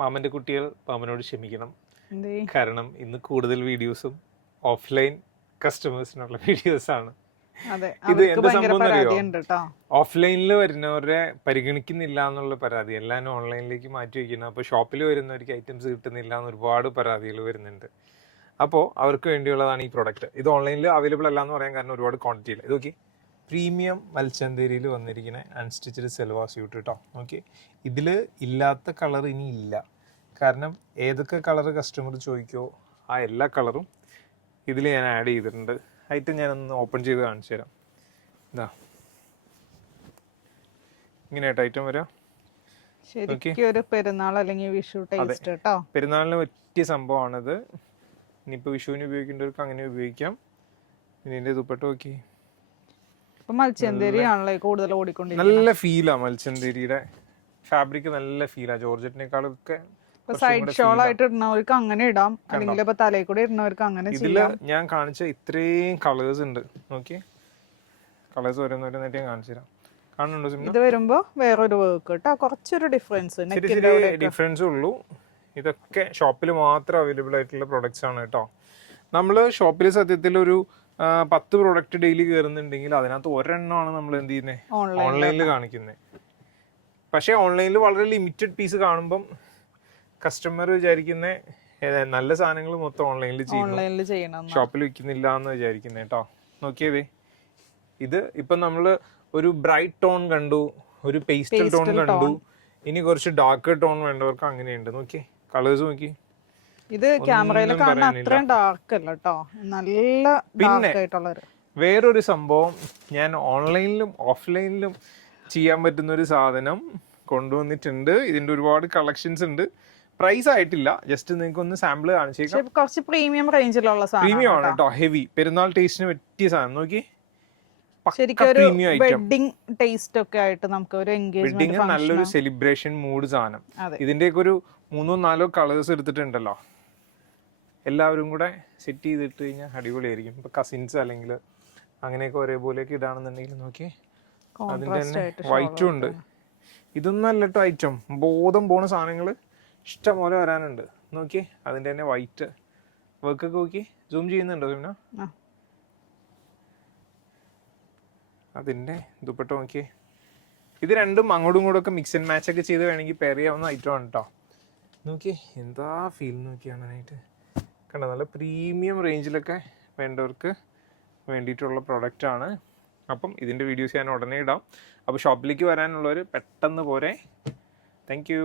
മാമൻ്റെ കുട്ടികൾ മാമനോട് ക്ഷമിക്കണം. കാരണം ഇന്ന് കൂടുതൽ വീഡിയോസും ഓഫ്ലൈൻ കസ്റ്റമേഴ്സിനുള്ള വീഡിയോസാണ്. ഇത് എന്താ സംഭവം അറിയോ? ഓഫ്ലൈനിൽ വരുന്നവരെ പരിഗണിക്കുന്നില്ല എന്നുള്ള പരാതി എല്ലാവരും ഓൺലൈനിലേക്ക് മാറ്റി വയ്ക്കണം. അപ്പോൾ ഷോപ്പിൽ വരുന്നവർക്ക് ഐറ്റംസ് കിട്ടുന്നില്ല എന്ന് ഒരുപാട് പരാതികൾ വരുന്നുണ്ട്. അപ്പോൾ അവർക്ക് വേണ്ടിയുള്ളതാണ് ഈ പ്രോഡക്റ്റ്. ഇത് ഓൺലൈനിൽ അവൈലബിൾ അല്ല എന്ന് പറയാൻ കാരണം ഒരുപാട് ക്വാണ്ടിറ്റി ഇല്ല. ഇത് നോക്കി, പ്രീമിയം മൽച്ചന്തേരിയിൽ വന്നിരിക്കുന്ന അൺസ്റ്റിച്ചഡ് സെൽവാർ സ്യൂട്ട് കേട്ടോ. ഓക്കെ, ഇതിൽ ഇല്ലാത്ത കളർ ഇനി ഇല്ല. കാരണം ഏതൊക്കെ കളർ കസ്റ്റമർ ചോദിക്കുമോ ആ എല്ലാ കളറും ഇതിൽ ഞാൻ ആഡ് ചെയ്തിട്ടുണ്ട്. ഐറ്റം ഞാനൊന്ന് ഓപ്പൺ ചെയ്ത് കാണിച്ചു തരാം. ഇതാ ഇങ്ങനെയായിട്ട് ഐറ്റം വരാം. പെരുന്നാൾ അല്ലെങ്കിൽ വിഷു ടേസ്റ്റ് കേട്ടോ. പെരുന്നാളിന് പറ്റിയ സംഭവമാണിത്. ഇനിയിപ്പോൾ വിഷുവിന് ഉപയോഗിക്കേണ്ടവർക്ക് അങ്ങനെ ഉപയോഗിക്കാം. ഇതിൻ്റെ ദുപ്പട്ട നോക്കി, കൂടുതൽ നല്ല ഫീലാ. മൽച്ചന്തേരിയുടെ ഫാബ്രിക് നല്ല ഫീലാ. ജോർജറ്റിനേക്കാളൊക്കെ സൈഡ് ഷോൾ ആയിട്ട് ഇടുന്നവർക്ക് അങ്ങനെ ഇടാം, അല്ലെങ്കിൽ ഇപ്പൊ തലയിൽ കൂടെ ഇടുന്നവർക്ക് അങ്ങനെ ഇതില് ഞാൻ കാണിച്ച ഇത്രയും കളേഴ്സ് ഉണ്ട്. നോക്കി, കളേഴ്സ് ഓരോന്നോരോന്നായിട്ട് ഞാൻ കാണിച്ചു തരാം. കാണുന്നുണ്ടോ? ഇത് വരുമ്പോ വേറൊരു വർക്ക് കേട്ടോ, കുറച്ചൊരു ഡിഫറൻസ് ഉള്ളൂ. ഇതൊക്കെ ഷോപ്പിൽ മാത്രം അവൈലബിൾ ആയിട്ടുള്ള പ്രൊഡക്ട്സ് ആണ് കേട്ടോ. നമ്മൾ ഷോപ്പിൽ സത്യത്തിൽ ഒരു 10 പ്രോഡക്റ്റ് ഡെയിലി കയറുന്നുണ്ടെങ്കിൽ അതിനകത്ത് ഒരെണ്ണമാണ് നമ്മൾ എന്ത് ചെയ്യുന്നത്, ഓൺലൈനിൽ കാണിക്കുന്നത്. പക്ഷേ ഓൺലൈനിൽ വളരെ ലിമിറ്റഡ് പീസ് കാണുമ്പം കസ്റ്റമർ വിചാരിക്കുന്ന നല്ല സാധനങ്ങൾ മൊത്തം ഓൺലൈനിൽ ചെയ്യണം, ഷോപ്പിൽ വിൽക്കുന്നില്ല എന്ന് വിചാരിക്കുന്നത് കേട്ടോ. നോക്കിയതേ, ഇത് ഇപ്പം നമ്മൾ ഒരു ബ്രൈറ്റ് ടോൺ കണ്ടു, ഒരു പേസ്റ്റൽ ടോൺ കണ്ടു, ഇനി കുറച്ച് ഡാർക്ക് ടോൺ വേണ്ടവർക്ക് അങ്ങനെയുണ്ട്. നോക്കി കളേഴ്സ് നോക്കി. ഇത് ക്യാമറയിൽ കാണുന്ന അത്രയും ഡാർക്ക് അല്ല കേട്ടോ, നല്ല ഡാർക്ക് ആയിട്ടുള്ള. വേറൊരു സംഭവം, ഞാൻ ഓൺലൈനിലും ഓഫ്ലൈനിലും ചെയ്യാൻ പറ്റുന്ന ഒരു സാധനം കൊണ്ടുവന്നിട്ടുണ്ട്. ഇതിന്റെ ഒരുപാട് കളക്ഷൻസ് ഉണ്ട്. പ്രൈസ് ആയിട്ടില്ല, ജസ്റ്റ് നിങ്ങൾക്ക് ഒന്ന് സാമ്പിൾ കാണിച്ചേക്കാം. കുറച്ച് പ്രീമിയം റേഞ്ചിലുള്ള പ്രീമിയം ആണ് കേട്ടോ, ഹെവി പെരുന്നാൾ ടേസ്റ്റിന് പറ്റിയ സാധനം. നോക്കി, വെഡിങ് ടേസ്റ്റ് ഒക്കെ ആയിട്ട് നമുക്ക് ഒരു വെഡിങ് നല്ലൊരു സെലിബ്രേഷൻ മൂഡ് സാധനം. ഇതിന്റെയൊക്കെ ഒരു 3-4 കളേഴ്സ് എടുത്തിട്ടുണ്ടല്ലോ, എല്ലാവരും കൂടെ സെറ്റ് ചെയ്തിട്ട് കഴിഞ്ഞാൽ അടിപൊളിയായിരിക്കും. ഇപ്പൊ കസിൻസ് അല്ലെങ്കിൽ അങ്ങനെയൊക്കെ ഒരേപോലെയൊക്കെ ഇടാണെന്നുണ്ടെങ്കിൽ നോക്കി, അതിന്റെ തന്നെ വൈറ്റും ഉണ്ട്. ഇതൊന്നും അല്ല കേട്ടോ ഐറ്റം, ബോധം പോണ സാധനങ്ങൾ ഇഷ്ടം പോലെ വരാനുണ്ട്. നോക്കി, അതിന്റെ തന്നെ വൈറ്റ് വർക്കൊക്കെ നോക്കി, സൂം ചെയ്യുന്നുണ്ടോ പിന്നെ? അതിന്റെ ദുപ്പട്ട നോക്കിയേ. ഇത് രണ്ടും അങ്ങോട്ടും ഇങ്ങോട്ടും ഒക്കെ മിക്സ് ആൻഡ് മാച്ച് ഒക്കെ ചെയ്ത് വേണമെങ്കിൽ പെയർ ചെയ്യാവുന്ന ഐറ്റം ആണ് കേട്ടോ. നോക്കിയേ, എന്താ ഫീൽ നോക്കിയാണായിട്ട്. കണ്ടോ, നല്ല പ്രീമിയം റേഞ്ചിലൊക്കെ വേണ്ടവർക്ക് വേണ്ടിയിട്ടുള്ള പ്രൊഡക്റ്റ് ആണ്. അപ്പം ഇതിൻ്റെ വീഡിയോസ് ഞാൻ ഉടനെ ഇടാം. അപ്പോൾ ഷോപ്പിലേക്ക് വരാനുള്ളവർ പെട്ടെന്ന് പോരെ. Thank you.